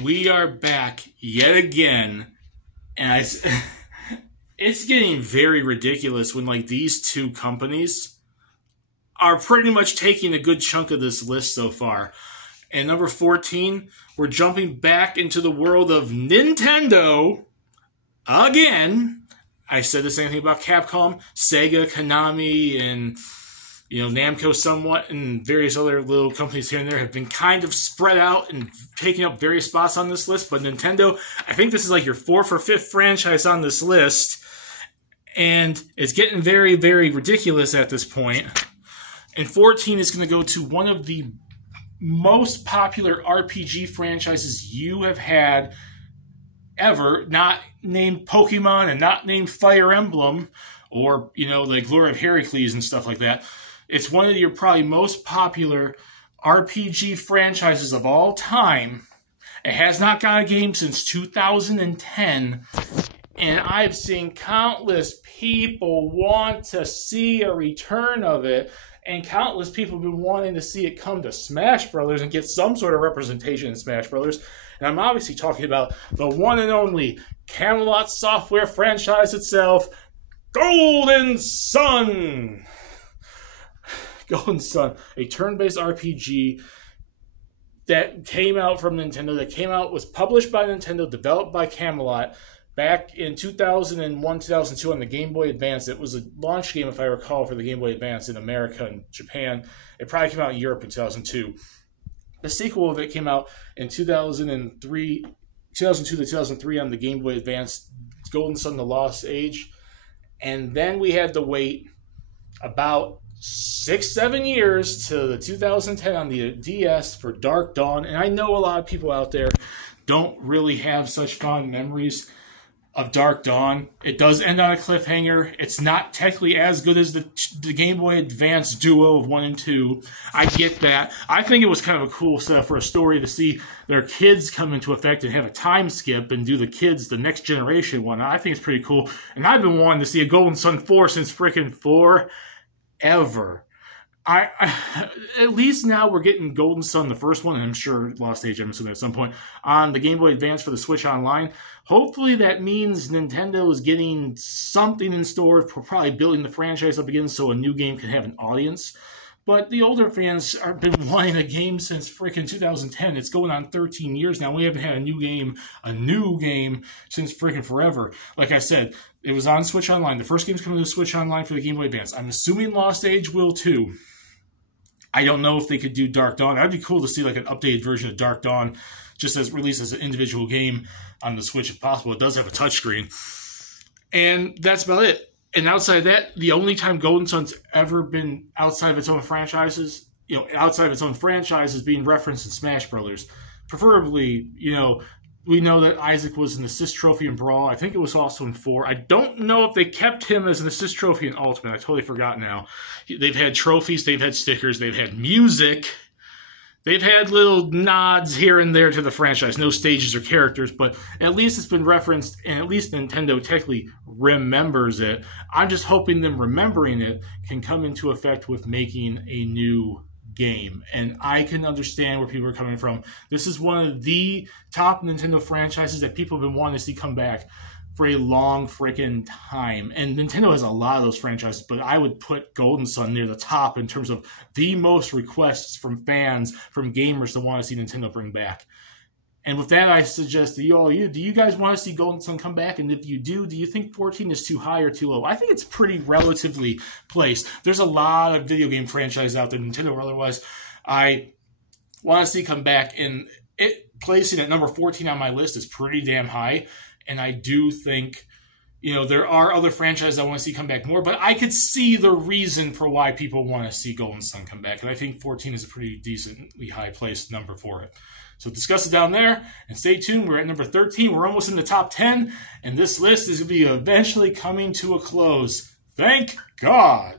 We are back yet again, and it's getting very ridiculous when like these two companies are pretty much taking a good chunk of this list so far. And number 14, we're jumping back into the world of Nintendo again. I said the same thing about Capcom, Sega, Konami, and Namco somewhat, and various other little companies here and there have been kind of spread out and taking up various spots on this list. But Nintendo, I think this is like your 4th or 5th franchise on this list. And it's getting very, very ridiculous at this point. And 14 is going to go to one of the most popular RPG franchises you have had ever, not named Pokemon and not named Fire Emblem or, like Glory of Heracles and stuff like that. It's one of your probably most popular RPG franchises of all time. It has not got a game since 2010. And I've seen countless people want to see a return of it. And countless people have been wanting to see it come to Smash Brothers and get some sort of representation in Smash Brothers. And I'm obviously talking about the one and only Camelot Software franchise itself, Golden Sun. Golden Sun, a turn-based RPG that came out from Nintendo, was published by Nintendo, developed by Camelot, back in 2001, 2002 on the Game Boy Advance. It was a launch game, if I recall, for the Game Boy Advance in America and Japan. It probably came out in Europe in 2002. The sequel of it came out in 2002 to 2003 on the Game Boy Advance, Golden Sun: The Lost Age. And then we had to wait about 6-7 years to the 2010 on the DS for Dark Dawn. And I know a lot of people out there don't really have such fond memories of Dark Dawn. It does end on a cliffhanger. It's not technically as good as the Game Boy Advance duo of 1 and 2. I get that. I think it was kind of a cool setup for a story to see their kids come into effect and have a time skip and do the next generation one. I think it's pretty cool. And I've been wanting to see a Golden Sun 4 since freaking forever. At least now we're getting Golden Sun, the first one, and I'm sure Lost Age, I'm assuming at some point, on the Game Boy Advance for the Switch Online. Hopefully that means Nintendo is getting something in store for probably building the franchise up again so a new game can have an audience. But the older fans have been wanting a game since freaking 2010. It's going on 13 years now. We haven't had a new game since freaking forever. Like I said, it was on Switch Online. The first game's coming to Switch Online for the Game Boy Advance. I'm assuming Lost Age will too. I don't know if they could do Dark Dawn. That'd be cool to see like an updated version of Dark Dawn just as released as an individual game on the Switch if possible. It does have a touchscreen. And that's about it. And outside of that, the only time Golden Sun's ever been outside of its own franchises, outside of its own franchise is being referenced in Smash Brothers. Preferably, we know that Isaac was an assist trophy in Brawl. I think it was also in 4. I don't know if they kept him as an assist trophy in Ultimate. I totally forgot now. They've had trophies, they've had stickers, they've had music. They've had little nods here and there to the franchise. No stages or characters, but at least it's been referenced, and at least Nintendo technically remembers it. I'm just hoping them remembering it can come into effect with making a new game. And I can understand where people are coming from. This is one of the top Nintendo franchises that people have been wanting to see come back for a long freaking time. And Nintendo has a lot of those franchises, but I would put Golden Sun near the top in terms of the most requests from fans, from gamers to want to see Nintendo bring back. And with that, I suggest to do you guys want to see Golden Sun come back? And if you do you think 14 is too high or too low? I think it's pretty relatively placed. There's a lot of video game franchises out there, Nintendo or otherwise, I want to see come back. And it placing at number 14 on my list is pretty damn high. And I do think, there are other franchises I want to see come back more, but I could see the reason for why people want to see Golden Sun come back. And I think 14 is a pretty decently high-placed number for it. So discuss it down there, and stay tuned. We're at number 13. We're almost in the top 10, and this list is going to be eventually coming to a close. Thank God.